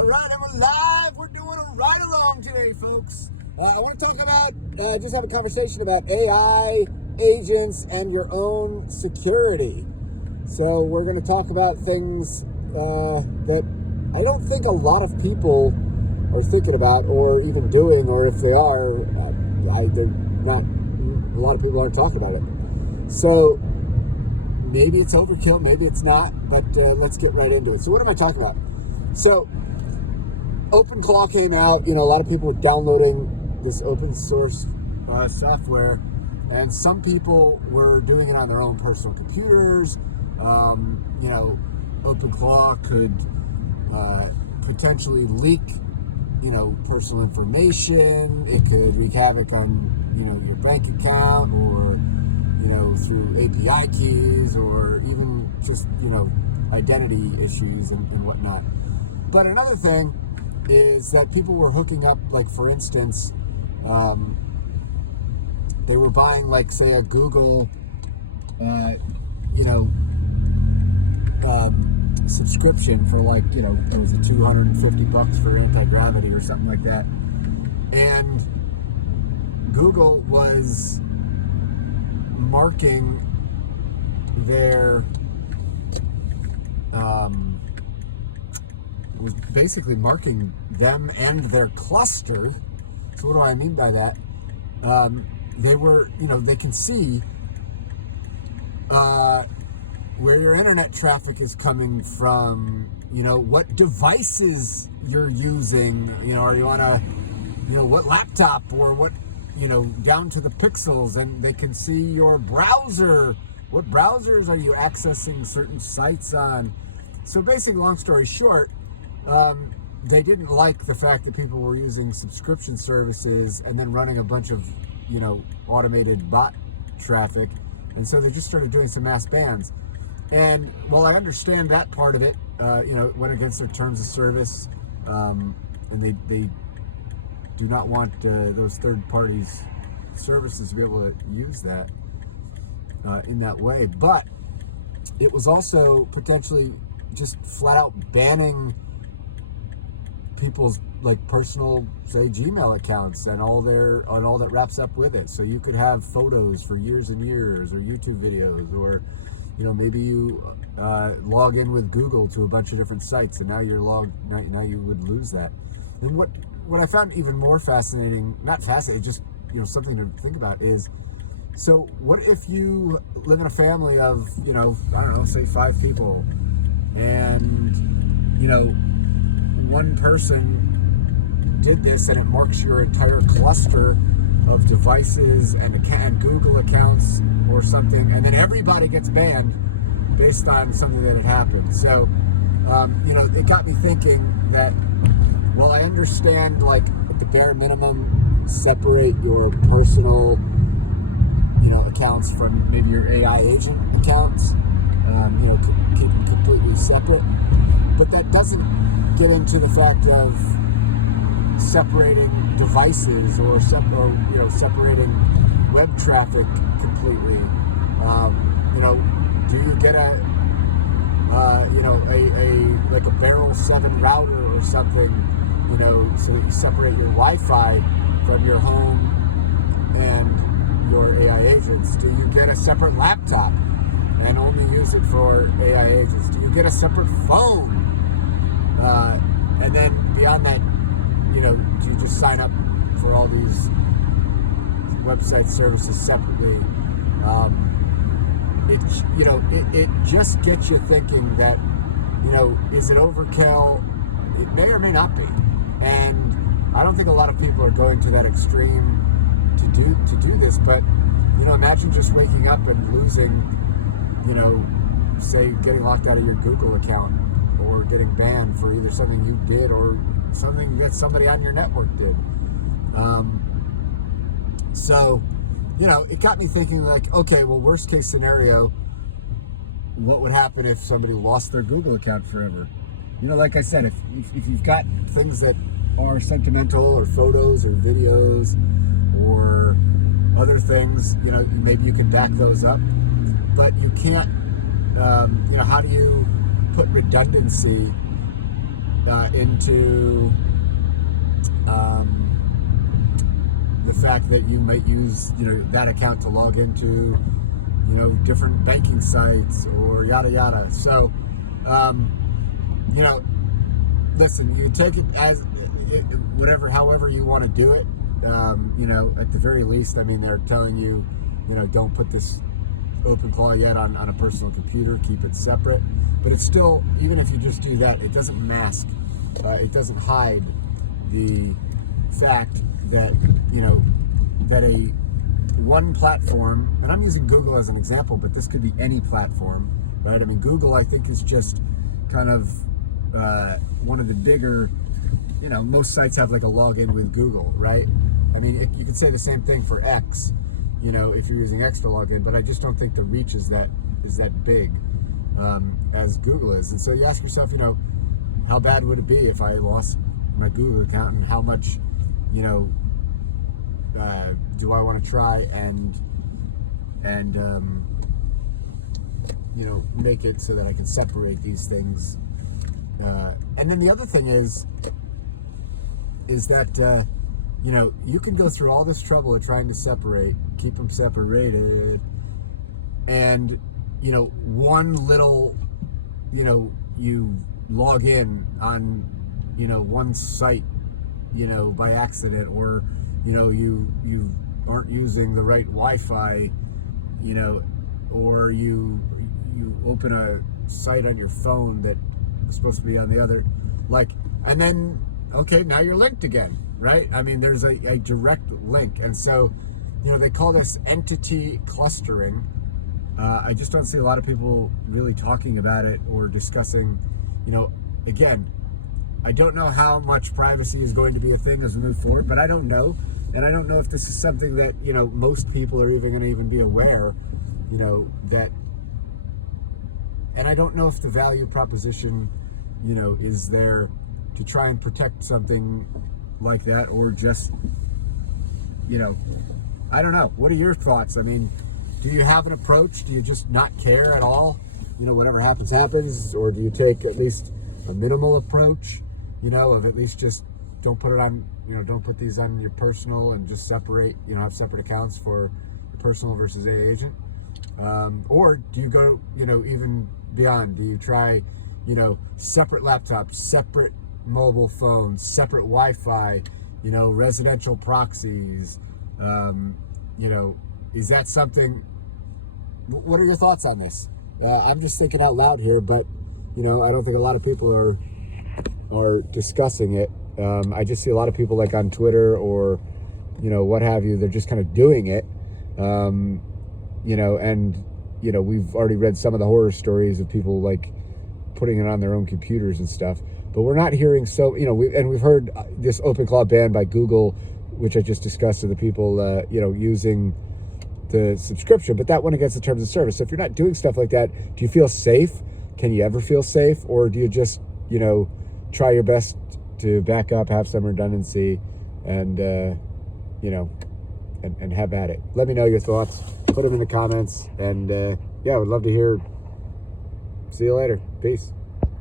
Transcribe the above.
All right, and we're live. We're doing a ride along today, folks. I want to talk about, just have a conversation about AI, agents, and your own security. So we're going to talk about things that I don't think a lot of people are thinking about or even doing, or if they are, they're not, a lot of people aren't talking about it. So maybe it's overkill, maybe it's not, but let's get right into it. So what am I talking about? So OpenClaw came out, a lot of people were downloading this open source software, and some people were doing it on their own personal computers. OpenClaw could potentially leak, personal information. It could wreak havoc on, your bank account, or, through API keys, or even just, identity issues and whatnot. But another thing is that people were hooking up, like, for instance, they were buying, like, say, a Google, subscription for, like, it was $250 for anti-gravity or something like that. And Google was marking their, was basically marking them and their cluster. So what do I mean by that? They were, they can see where your internet traffic is coming from, what devices you're using, are you on a, what laptop, or what, down to the pixels, and they can see your browser. What browsers are you accessing certain sites on? So basically, long story short, they didn't like the fact that people were using subscription services and then running a bunch of, automated bot traffic. And so they just started doing some mass bans. And while I understand that part of it, it went against their terms of service, and they do not want those third parties' services to be able to use that in that way. But it was also potentially just flat out banning people's, like, personal, say, Gmail accounts and all that wraps up with it. So you could have photos for years and years, or YouTube videos, or maybe you log in with Google to a bunch of different sites, and now you're now you would lose that. And what I found even more fascinating, not fascinating, just something to think about, is, so what if you live in a family of I don't know, say 5 people, and one person did this, and it marks your entire cluster of devices and Google accounts or something, and then everybody gets banned based on something that had happened. So, it got me thinking that, while I understand, like, at the bare minimum, separate your personal, accounts from maybe your AI agent accounts, keep them completely separate, but that doesn't get into the fact of separating devices, or separating web traffic completely. Do you get a like a Barrel 7 router or something, so that you separate your Wi-Fi from your home and your AI agents? Do you get a separate laptop and only use it for AI agents? Do you get a separate phone? And then beyond that, do you just sign up for all these website services separately? It just gets you thinking that, is it overkill? It may or may not be. And I don't think a lot of people are going to that extreme to do this, but, imagine just waking up and losing, say, getting locked out of your Google account, or getting banned for either something you did or something that somebody on your network did. So, it got me thinking, like, okay, well, worst case scenario, what would happen if somebody lost their Google account forever? Like I said, if you've got things that are sentimental, or photos, or videos, or other things, maybe you can back those up, but you can't, how do you put redundancy into the fact that you might use, that account to log into, different banking sites or yada yada. So, listen, you take it as however you want to do it. At the very least, I mean, they're telling you, don't put this OpenClaw yet on a personal computer, keep it separate. But it's still, even if you just do that, it doesn't mask, it doesn't hide the fact that, that one platform, and I'm using Google as an example, but this could be any platform, right? I mean, Google, I think, is just kind of one of the bigger, most sites have like a login with Google, right? I mean, you could say the same thing for X, if you're using X to log in, but I just don't think the reach is that big as Google is. And so you ask yourself, how bad would it be if I lost my Google account, and how much, do I want to try and make it so that I can separate these things. And then the other thing is that, you can go through all this trouble of trying to keep them separated, and, one little, you log in on, one site, by accident, or, you aren't using the right Wi-Fi, or you open a site on your phone that is supposed to be on the other, and then, okay, now you're linked again, right? I mean, there's a direct link. And so, they call this entity clustering. I just don't see a lot of people really talking about it or discussing, again, I don't know how much privacy is going to be a thing as we move forward, but I don't know. And I don't know if this is something that, most people are even going to be aware, that, and I don't know if the value proposition, is there to try and protect something like that, or just, I don't know. What are your thoughts? I mean, do you have an approach? Do you just not care at all? Whatever happens, happens. Or do you take at least a minimal approach, of at least just don't put it on, don't put these on your personal, and just separate, have separate accounts for personal versus AA agent? Or do you go, even beyond? Do you try, separate laptops, separate mobile phones, separate Wi-Fi, residential proxies? Is that something? What are your thoughts on this? I'm just thinking out loud here, but I don't think a lot of people are discussing it. I just see a lot of people like on Twitter or what have you. They're just kind of doing it, and we've already read some of the horror stories of people like putting it on their own computers and stuff. But we're not hearing we've heard this OpenClaw ban by Google, which I just discussed, to the people using the subscription, but that went against the terms of service. So if you're not doing stuff like that, do you feel safe? Can you ever feel safe? Or do you just, try your best to back up, have some redundancy, and, and have at it? Let me know your thoughts. Put them in the comments. And, I would love to hear. See you later. Peace.